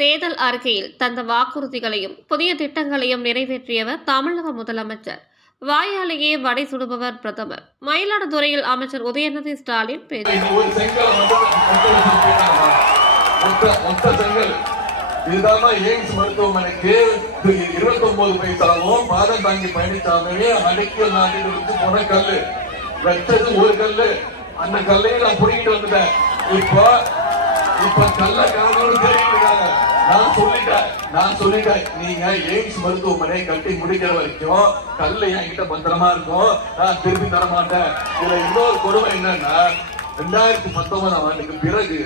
தேர்தல் அறிக்கையில் தந்த வாக்குறுதிகளையும் புதிய திட்டங்களையும் நிறைவேற்றியவர் தமிழக முதலமைச்சர். வாயாலேயே வடை சுடுபவர் பிரதமர். மயிலாடுதுறையில் அமைச்சர் உதயநிதி ஸ்டாலின் பேச்சு. இதுதான் எய்ம்ஸ் மருத்துவமனைக்கு இருபத்தி ஒன்பது பைசாவும் பாதம் தாங்கி போன கல்லு. வச்சது ஒரு கல்லு. அந்த கல்லையும் நான் வந்துட்டேன். இப்போ இப்ப கல்ல காணோடு நான் சொல்லிட்டேன். நான் சொல்லிட்டேன். நீங்க எய்ம்ஸ் மருத்துவமனை கட்டி முடிக்கிற வரைக்கும் கல்லு என்கிட்ட பத்திரமா இருக்கும். நான் திருப்பி தர மாட்டேன் இதுல இன்னொரு கொடுமை என்னன்னா ரெண்டாயிரத்தி பத்தொன்பதாம் ஆண்டுக்கு பிறகு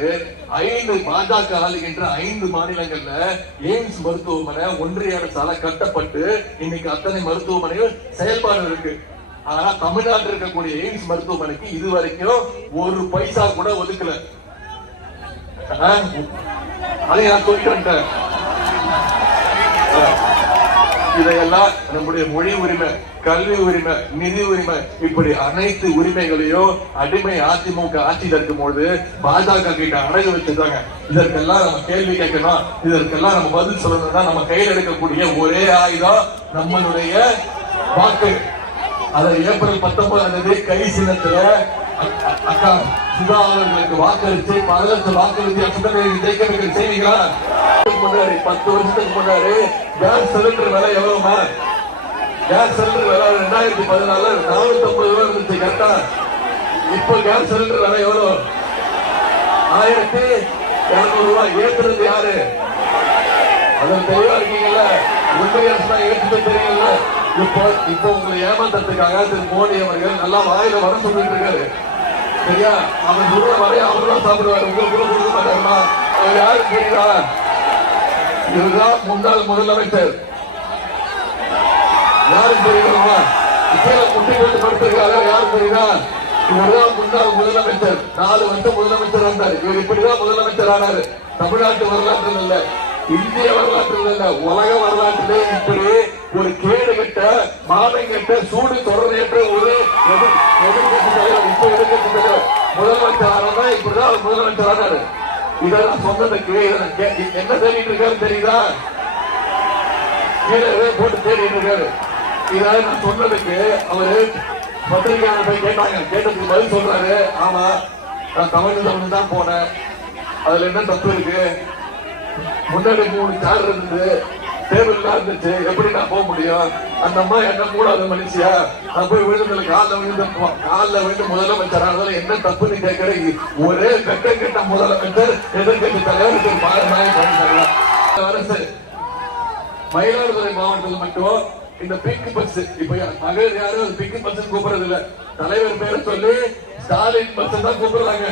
ஐந்து பாஜக ஆளுகின்ற ஐந்து மாநிலங்கள்ல எய்ம்ஸ் மருத்துவமனை ஒன்றிய அரசால கட்டப்பட்டு இன்னைக்கு அத்தனை மருத்துவமனைகள் செயல்பாடு இருக்கு. ஆனா தமிழ்நாட்டில் இருக்கக்கூடிய எய்ம்ஸ் மருத்துவமனைக்கு இது வரைக்கும் ஒரு பைசா கூட ஒதுக்கல. அதை நான் சொல்லிட்டு இதையெல்லாம் நம்முடைய மொழி உரிமை கல்வி உரிமை நிதி உரிமை இப்படி அனைத்து உரிமைகளையும் அடிமை அதிமுக ஆட்சியில் இருக்கும்போது பாஜக கிட்ட அடகு வச்சிருக்காங்க இதற்கெல்லாம் நம்ம கேள்வி கேட்கணும். இதற்கெல்லாம் நம்ம பதில் சொல்லணும்னா நம்ம கையில் எடுக்கக்கூடிய ஒரே ஆயுதம் நம்மளுடைய வாக்கு. அதை ஏப்ரல் பத்தொன்பதாம் தேதி கை சின்னத்துல அக்கா சுதா அவர்களுக்கு வாக்களித்து பல லட்சம் வாக்கு வித்தியாசத்தை ஜெயிக்க வைக்க செய்வீங்களா முன்னாடி பத்து வருஷத்துக்கு முன்னாடி கேஸ் சிலிண்டர் விலை எவ்வளவுமா கேஸ் சிலிண்டர் விலை ரெண்டாயிரத்தி பதினாலு நானூத்தி ஐம்பது ரூபாய் இருந்துச்சு கரெக்டா இப்போ கேஸ் சிலிண்டர் விலை எவ்வளவு? ஆயிரத்தி இருநூறு ரூபாய். ஏத்துறது யாரு? அதில் தெளிவா இருக்கீங்கல்ல? உண்மையா தான் ஏற்றுட்டு தெரியல. இப்போ இப்போ உங்களை ஏமாத்துறதுக்காக திரு மோடி அவர்கள் நல்லா வாயில வர சொல்லிட்டு இருக்காரு. சரியா? அவர் சொல்ற வரைய அவரும் சாப்பிடுவார் சாப்பிடுவாரு. உங்களுக்கு கூட கொடுக்க மாட்டாருமா? அவர் யாரு தெரியுதா? இதுதான் முன்னாள் முதலமைச்சர். யாரும் தெரியுமா? கீழே முட்டி படுத்திருக்காங்க யாரும் தெரியுதா? இவர்தான் முன்னாள் முதலமைச்சர். நாலு வருஷம் முதலமைச்சர் இருந்தார் இவர் இப்படிதான் முதலமைச்சர் ஆனாரு. தமிழ்நாட்டு வரலாற்றில் இல்ல. இந்திய வரலாற்றில் இல்ல. உலக வரலாற்றிலே இப்படி ஒரு கேடு கிட்ட மானம் கட்ட சூடு தொடர்நேற்ற ஒரு எதிர்கட்சி தலைவர் இப்ப எதிர்கட்சி தலைவர். முதலமைச்சர் இப்படிதான் அவர் முதலமைச்சர் இதெல்லாம் சொன்னதுக்கு இதை கே- என்ன தேடிட்டு இருக்காரு தெரியுதா? கீழே போட்டு தேடிட்டு இருக்காரு. இதை நான் சொன்னதுக்கு அவரு பத்திரிகையாளர் போய் கேட்டாங்க. கேட்டதுக்கு பதில் சொல்றாரு. ஆமா நான் தமிழ் தமிழ் தான் போனேன். அதுல என்ன தப்பு இருக்கு? முன்னாடி மூணு கார் இருந்து டேபிள்லாம் இருந்துச்சு எப்படி நான் போக முடியும்? அந்த அம்மா என்ன கூடாத மனுஷியா? நான் போய் விழுந்ததுல காலில் விழுந்து காலில் விழுந்து முதலமைச்சர் ஆனதுல என்ன தப்புன்னு கேட்கிற ஒரே கட்ட கெட்ட முதலமைச்சர் எதிர்கட்சி தலைவர் திரு மாதநாயக பழனிசாமி அரசு மயிலாடுதுறை மாவட்டத்தில் மட்டும் இந்த பிங்க் பஸ் இப்ப மகளிர் யாரும் அது பிங்க் பஸ் கூப்பிடுறது இல்ல தலைவர் பேரை சொல்லி ஸ்டாலின் பஸ் தான் கூப்பிடுறாங்க.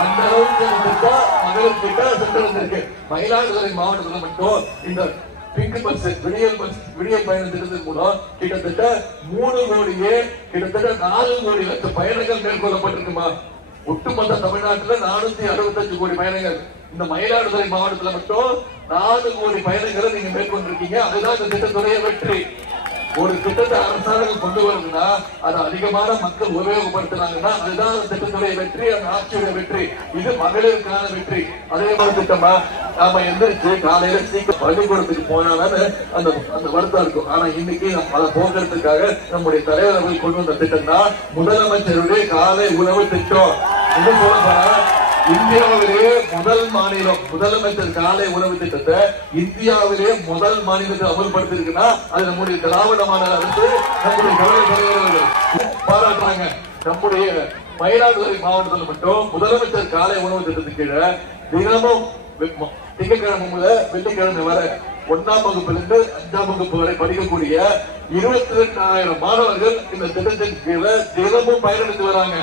அந்த அளவுக்கு திட்டம் மகளிர் கிட்ட மயிலாடுதுறை மாவட்டத்தில் மட்டும் இந்த பிங்க் பஸ் விடியல் பஸ் விடியல் பயணம் திட்டத்தின் மூலம் கிட்டத்தட்ட மூணு கோடியே கிட்டத்தட்ட நாலு கோடி லட்சம் பயணங்கள் மேற்கொள்ளப்பட்டிருக்குமா? ஒட்டுமொத்த தமிழ்நாட்டுல நானூத்தி அறுபத்தஞ்சு கோடி பயணங்கள். இந்த மயிலாடுதுறை மாவட்டத்துல மட்டும் நாலு கோடி பயணங்களை நீங்க மேற்கொண்டிருக்கீங்க. அதுதான் இந்த திட்டத்துடைய வெற்றி. ஒரு திட்டத்தை அரசாங்கம் கொண்டு வரணும்னா அது அதிகமான மக்கள் உபயோகப்படுத்தினாங்கன்னா அதுதான் அந்த திட்டத்துடைய வெற்றி அந்த ஆட்சியுடைய வெற்றி. இது மகளிருக்கான வெற்றி. அதே மாதிரி திட்டமா நாம எந்திரிச்சு காலையில சீக்கிரம் பள்ளிக்கூடத்துக்கு போனாலும் அந்த அந்த வருத்தம் இருக்கும். ஆனா இன்னைக்கு நம்ம அதை போக்குறதுக்காக நம்முடைய தலைவர் அவர்கள் கொண்டு வந்த திட்டம் தான் முதலமைச்சருடைய காலை உணவு திட்டம். என்ன சொல்ல இந்தியாவிலேயே முதல் மாநிலம் முதலமைச்சர் காலை உணவு திட்டத்தை இந்தியாவிலேயே முதல் மாநிலத்தை அமல்படுத்திருக்குன்னா அது நம்முடைய திராவிட மாநில அரசு நம்முடைய கவலை தலைவர்கள் பாராட்டுறாங்க. நம்முடைய மயிலாடுதுறை மாவட்டத்தில் மட்டும் முதலமைச்சர் காலை உணவு திட்டத்துக்கு கீழே தினமும் திங்கட்கிழமை முதல் வெள்ளிக்கிழமை வரை ஒன்னாம் வகுப்பிலிருந்து அஞ்சாம் வகுப்பு வரை படிக்கக்கூடிய இருபத்தி ரெண்டாயிரம் மாணவர்கள் இந்த திட்டத்தின் கீழே தினமும் பயனடைந்து வராங்க.